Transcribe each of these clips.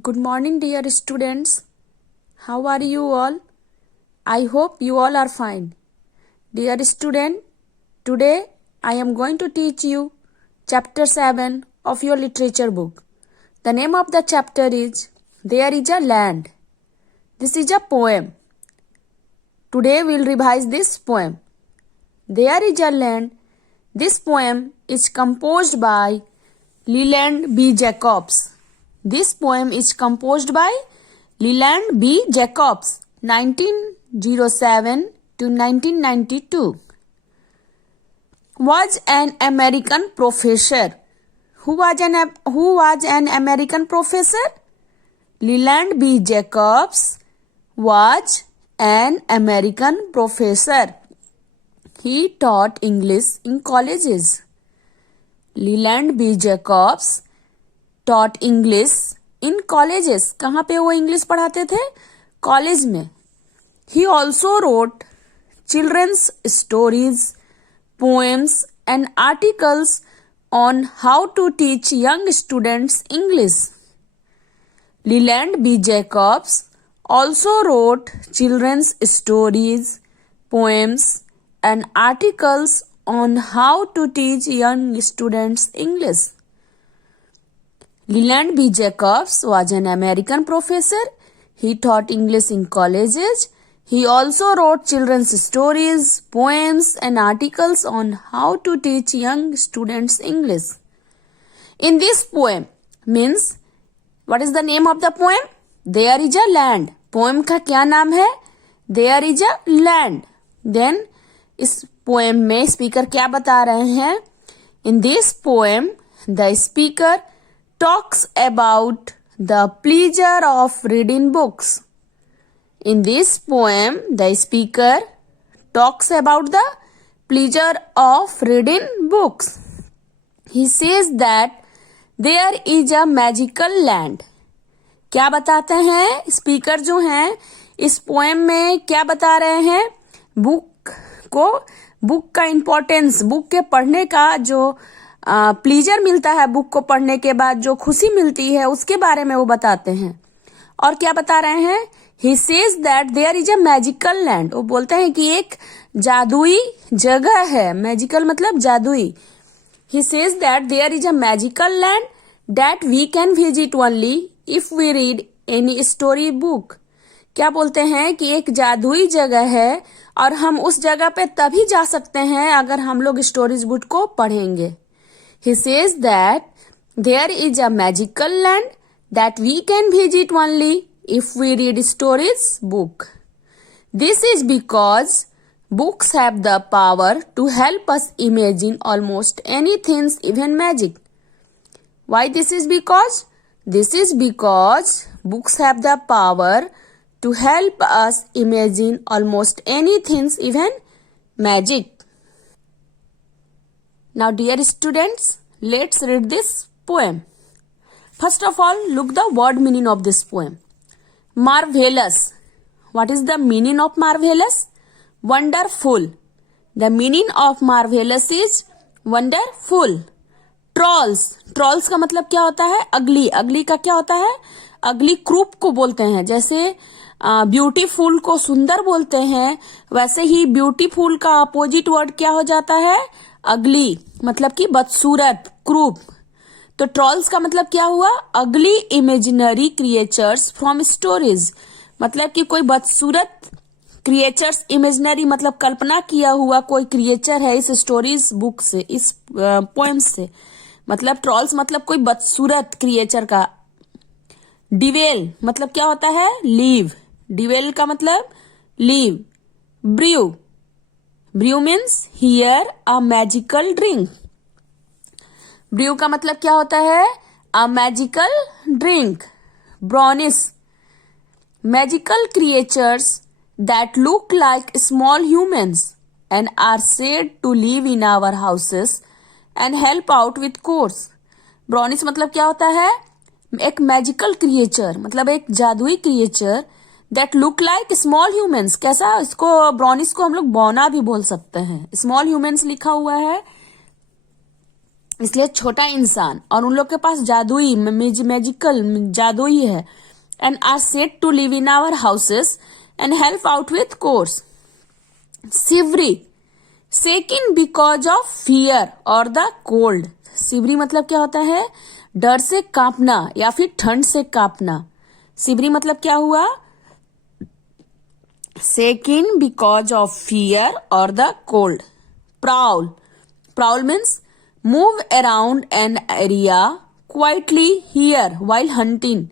Good morning, dear students. How are you all? I hope you all are fine. Dear student, today I am going to teach you chapter 7 of your literature book. The name of the chapter is There is a Land. This is a poem. Today we will revise this poem. There is a Land. This poem is composed by Leland B. Jacobs. This poem is composed by Leland B. Jacobs, 1907 to 1992. Was an American professor. Who was an American professor? Leland B. Jacobs was an American professor. He taught English in colleges. Leland B. Jacobs taught English in colleges. कहाँ पे वो English पढ़ाते थे? College में. He also wrote children's stories, poems and articles on how to teach young students English. Leland B. Jacobs also wrote children's stories, poems and articles on how to teach young students English. Leland B. Jacobs was an American professor. He taught English in colleges. He also wrote children's stories, poems and articles on how to teach young students English. In this poem means, what is the name of the poem? There is a land. Poem का क्या नाम है? There is a land. Then इस poem में speaker क्या बता रहे हैं? In this poem, the speaker talks about the pleasure of reading books. In this poem, the speaker talks about the pleasure of reading books. He says that there is a magical land. क्या बताते हैं speaker जो हैं इस poem में? क्या बता रहे हैं? बुक का इम्पोर्टेंस, बुक के पढ़ने का जो प्लीजर मिलता है, बुक को पढ़ने के बाद जो खुशी मिलती है उसके बारे में वो बताते हैं. और क्या बता रहे हैं? He says that there is a magical land. वो बोलते हैं कि एक जादुई जगह है. मैजिकल मतलब जादुई. He says that there is a magical land that we can visit only if we read any story book. क्या बोलते हैं कि एक जादुई जगह है और हम उस जगह पे तभी जा सकते हैं अगर हम लोग स्टोरीज बुक को पढ़ेंगे. He says that there is a magical land that we can visit only if we read stories book. This is because books have the power to help us imagine almost anything, even magic. Why this is because? This is because books have the power to help us imagine almost anything, even magic. Now dear students, let's read this poem. First of all, look the word meaning of this poem. Marvelous. What is the meaning of marvelous? Wonderful. The meaning of marvelous is wonderful. Trolls. Trolls का मतलब क्या होता है? अगली. अगली का क्या होता है? अगली क्रूप को बोलते हैं. जैसे ब्यूटीफुल को सुंदर बोलते हैं, वैसे ही ब्यूटीफुल का अपोजिट वर्ड क्या हो जाता है? अगली. मतलब कि बदसूरत, क्रूप. तो ट्रॉल्स का मतलब क्या हुआ? अगली इमेजिनरी क्रिएचर्स फ्रॉम स्टोरीज. मतलब कि कोई बदसूरत क्रिएचर्स, इमेजिनरी मतलब कल्पना किया हुआ कोई क्रिएचर है इस स्टोरीज बुक से, इस पोएम से. मतलब ट्रॉल्स मतलब कोई बदसूरत क्रिएचर का. डिवेल मतलब क्या होता है? लीव. डिवेल का मतलब leave. Brew. Brew means here a magical drink. Brew का मतलब क्या होता है? A magical drink. Brownies. Magical creatures that look like small humans and are said to live in our houses and help out with chores. Brownies मतलब क्या होता है? एक मैजिकल क्रिएचर मतलब एक जादुई creature that look like small humans. कैसा? इसको ब्रॉनिस को हम लोग बौना भी बोल सकते हैं. स्मॉल ह्यूमन्स लिखा हुआ है इसलिए छोटा इंसान, और उन लोग के पास जादुई मैजिकल जादुई है, and are set to live in our houses and help out with chores. Shivery, shaking because of fear और द कोल्ड. शिवरी मतलब क्या होता है? डर से कांपना या फिर ठंड से कांपना. शिवरी मतलब क्या हुआ? शेकिंग बिकॉज ऑफ फियर और the cold. Prowl, prowl means move around an area quietly here while hunting.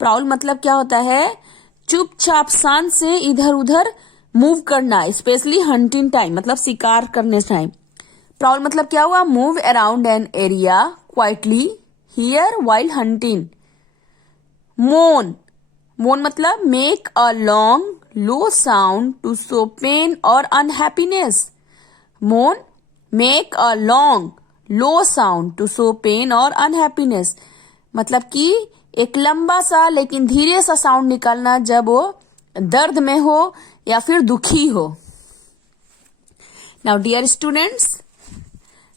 Prowl मतलब क्या होता है? चुपचाप शांत से इधर उधर मूव करना, स्पेशली हंटिंग टाइम मतलब शिकार करने टाइम. प्राउल मतलब क्या हुआ? Move around an area quietly here while hunting. Moan, moan मतलब make a long low sound to show pain और unhappiness. Moan, make a long low sound to show pain और unhappiness. मतलब कि एक लंबा सा लेकिन धीरे सा साउंड निकालना जब वो दर्द में हो या फिर दुखी हो. Now dear students,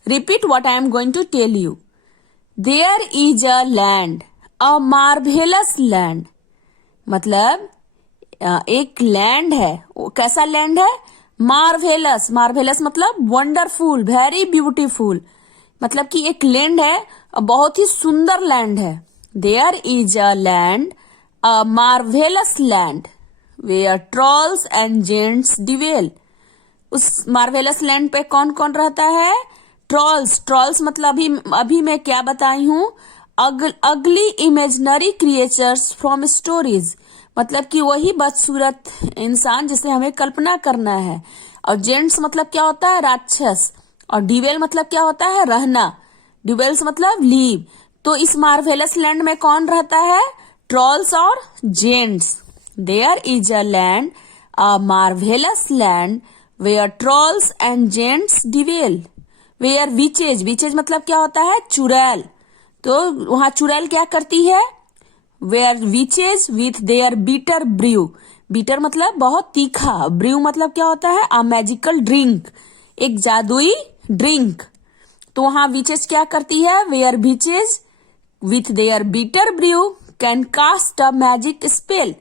repeat what I am going to tell you. There is a land, a marvellous land. मतलब एक लैंड है. वो कैसा लैंड है? मार्वेलस. मार्वेलस मतलब वंडरफुल, वेरी ब्यूटीफुल. मतलब कि एक लैंड है, बहुत ही सुंदर लैंड है. There is a land, a marvellous land where trolls and giants dwell. उस मार्वेलस लैंड पे कौन कौन रहता है? ट्रॉल्स. ट्रॉल्स मतलब अभी मैं क्या बताई हूं? अगली इमेजिनरी क्रिएचर्स फ्रॉम स्टोरीज. मतलब कि वही बदसूरत इंसान जिसे हमें कल्पना करना है. और जेंट्स मतलब क्या होता है? राक्षस. और डिवेल मतलब क्या होता है? रहना. डिवेल्स मतलब लीव. तो इस मार्वेलस लैंड में कौन रहता है? ट्रॉल्स और giants. There is a land, a marvellous land where trolls and giants dwell. Where witches, witches मतलब क्या होता है? चुड़ैल. तो वहां चुड़ैल क्या करती है? Where witches with their bitter brew. Bitter मतलब बहुत तीखा. ब्रू मतलब क्या होता है? अ मैजिकल ड्रिंक, एक जादुई ड्रिंक. तो वहां विचेज क्या करती है? Where witches with their bitter brew can cast a magic spell.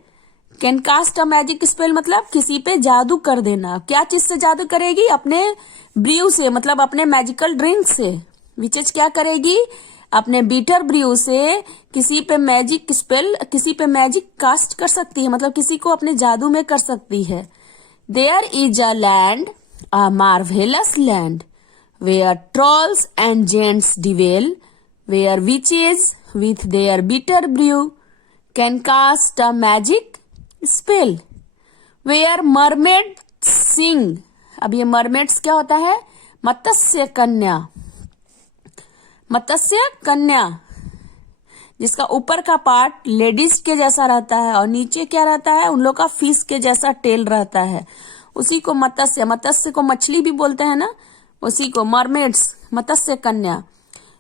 Can cast a magic spell मतलब किसी पे जादू कर देना. क्या चीज से जादू करेगी? अपने ब्रू से, मतलब अपने मैजिकल ड्रिंक से. विचेज क्या करेगी? अपने बीटर ब्रू से किसी पे मैजिक स्पेल, किसी पे मैजिक कास्ट कर सकती है, मतलब किसी को अपने जादू में कर सकती है. There is a land, a marvellous land where trolls and giants dwell, where witches with their bitter brew can cast a magic spell, where mermaid sing. अब ये मरमेड्स क्या होता है? मत्स्य कन्या. मत्स्य कन्या जिसका ऊपर का पार्ट लेडीज के जैसा रहता है और नीचे क्या रहता है? उन लोग का फिश के जैसा टेल रहता है. उसी को मत्स्य, मत्स्य को मछली भी बोलते हैं ना, उसी को मरमेड्स, मत्स्य कन्या.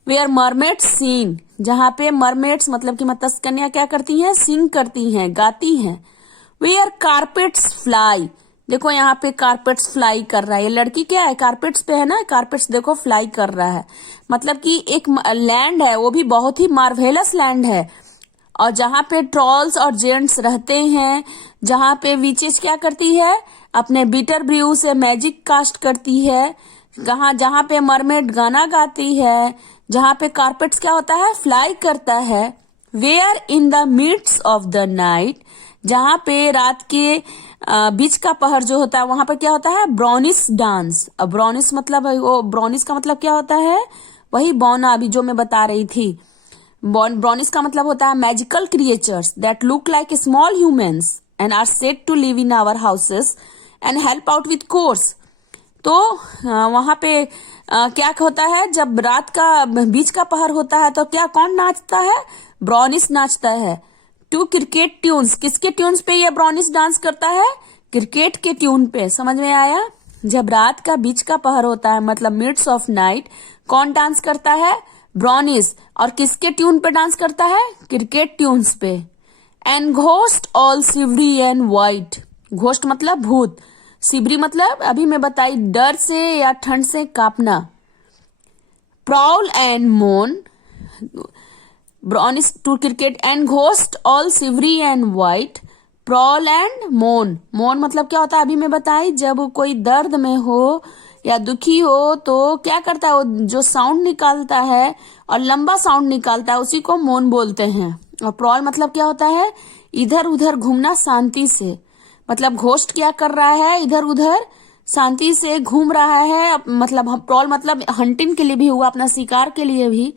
वेयर मरमेड्स सिंग, जहां पे मरमेड्स मतलब कि मत्स्य कन्या क्या करती हैं? सिंग करती हैं, गाती हैं. Where carpets fly. देखो यहाँ पे कारपेट्स फ्लाई कर रहा है. ये लड़की क्या है? कारपेट्स पे है ना. कारपेट्स देखो फ्लाई कर रहा है. मतलब कि एक लैंड है, वो भी बहुत ही मार्वेलस लैंड है. और जहां पे ट्रॉल्स और जेंट्स रहते हैं, जहां पे विचेस क्या करती है? अपने बीटर ब्रू से मैजिक कास्ट करती है. जहां पे मरमेड गाना गाती है, जहां पे कारपेट्स क्या होता है? फ्लाई करता है. Where in the midst of the night, जहां पे रात के बीच का पहर जो होता है वहां पर क्या होता है? Brownish dance. अब ब्राउनिश मतलब वो, ब्राउनिश का मतलब क्या होता है? वही बौना अभी जो मैं बता रही थी. ब्राउनिश का मतलब होता है magical creatures that look like small humans and are set to live in our houses and help out with chores. तो वहां पे क्या होता है? जब रात का बीच का पहर होता है तो क्या, कौन नाचता है? ब्राउनिश नाचता है. टू क्रिकेट ट्यून्स, किसके ट्यून्स पे ये ब्राउनिश डांस करता है? क्रिकेट के ट्यून पे. समझ में आया? जब रात का बीच का पहर होता है मतलब मिड्स ऑफ नाइट, कौन डांस करता है? ब्राउनिश. और किसके ट्यून पे डांस करता है? क्रिकेट ट्यून्स पे. And ghost all Sivri and white. Ghost मतलब भूत. सिबरी मतलब अभी मैं बताई डर से या ठंड से कांपना. prowl and moan, brawn is to cricket, and ghost all silvery and white, prowl and moan. moan मतलब क्या होता है, अभी मैं बताई, जब कोई दर्द में हो या दुखी हो तो क्या करता है, वो जो साउंड निकालता है और लंबा साउंड निकालता है उसी को मौन बोलते हैं. और प्रॉल मतलब क्या होता है, इधर उधर घूमना शांति से. मतलब घोस्ट क्या कर रहा है, इधर उधर शांति से घूम रहा है. मतलब प्रॉल मतलब हंटिंग के लिए भी हुआ, अपना शिकार के लिए भी.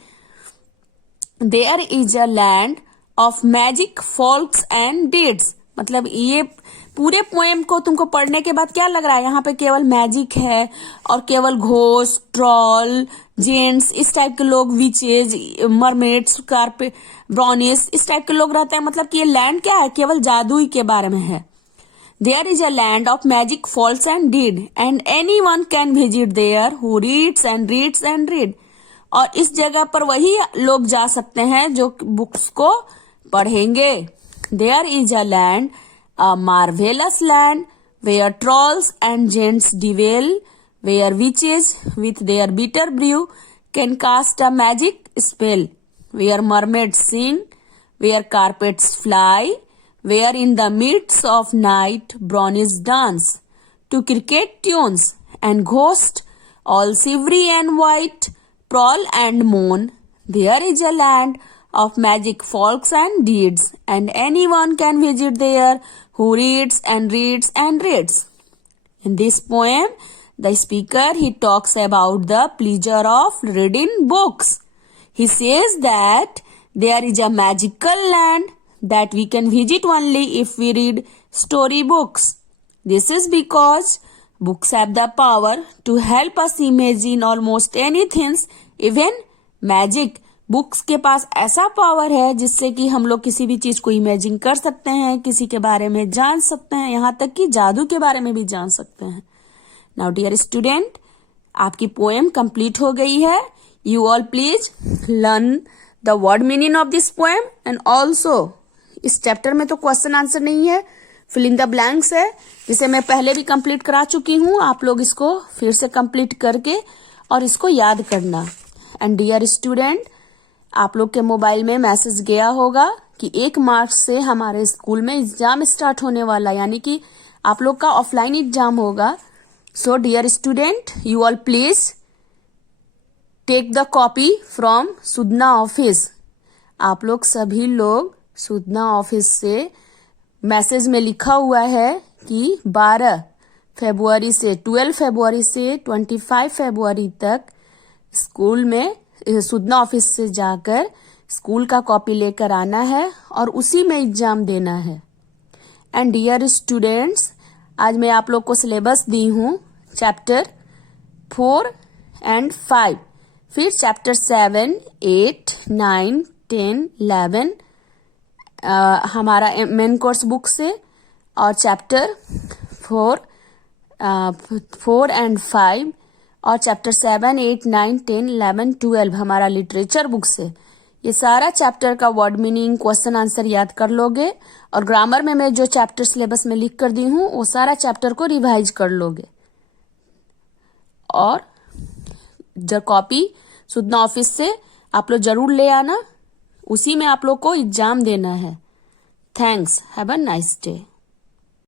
There is a land of magic folks and deeds. मतलब ये पूरे पोएम को तुमको पढ़ने के बाद क्या लग रहा है, यहाँ पे केवल मैजिक है और केवल घोस्ट, ट्रॉल, जेंट्स, इस टाइप के लोग, विचेज, मरमेड्स, कार्पे, ब्राउनिस, इस टाइप के लोग रहते हैं. मतलब कि ये लैंड क्या है, केवल जादू ही के बारे में है. There is a land of magic falls and deed and any one can visit there who reads and reads and read. और इस जगह पर वही लोग जा सकते हैं जो बुक्स को पढ़ेंगे. There is a land, a marvelous land, where trolls and giants dwell, where witches with their bitter brew can cast a magic spell, where mermaids sing, where carpets fly, where in the midst of night brownies dance to cricket tunes, and ghosts all silvery and white prowl and moan. There is a land of magic folks and deeds, and anyone can visit there who reads and reads and reads. In this poem, the speaker, he talks about the pleasure of reading books. He says that there is a magical land that we can visit only if we read story books. This is because books have the power to help us imagine almost anything, even magic. Books के पास ऐसा power है जिससे कि हम लोग किसी भी चीज को इमेजिन कर सकते हैं, किसी के बारे में जान सकते हैं, यहाँ तक कि जादू के बारे में भी जान सकते हैं. नाउ डियर स्टूडेंट, आपकी पोएम कंप्लीट हो गई है. You all please learn the word meaning of this poem and also इस चैप्टर में तो क्वेश्चन आंसर नहीं है, फिल इन द ब्लैंक्स है, जिसे मैं पहले भी कंप्लीट करा चुकी हूँ. आप लोग इसको फिर से कंप्लीट करके और इसको याद करना. एंड डियर स्टूडेंट, आप लोग के मोबाइल में मैसेज गया होगा कि 1 मार्च से हमारे स्कूल में एग्जाम स्टार्ट होने वाला, यानी कि आप लोग का ऑफलाइन एग्जाम होगा. So dear student, you all please take the copy from सुदना ऑफिस. आप लोग सभी लोग सुदना ऑफिस से, मैसेज में लिखा हुआ है कि 12 फरवरी से 12 फरवरी से 25 फरवरी तक स्कूल में सुदना ऑफिस से जाकर स्कूल का कॉपी लेकर आना है और उसी में एग्जाम देना है. एंड डियर स्टूडेंट्स, आज मैं आप लोग को सिलेबस दी हूँ चैप्टर 4 एंड 5, फिर चैप्टर 7, 8, 9, 10, 11 हमारा मेन कोर्स बुक से, और चैप्टर 4 एंड 5 और चैप्टर 7, 8, 9, 10, 11, 12 हमारा लिटरेचर बुक से. ये सारा चैप्टर का वर्ड मीनिंग, क्वेश्चन आंसर याद कर लोगे और ग्रामर में मैं जो चैप्टर सिलेबस में लिख कर दी हूँ वो सारा चैप्टर को रिवाइज कर लोगे. और जो कॉपी सुदना ऑफिस से आप लोग जरूर ले आना, उसी में आप लोग को एग्जाम देना है. Thanks. Have a nice day.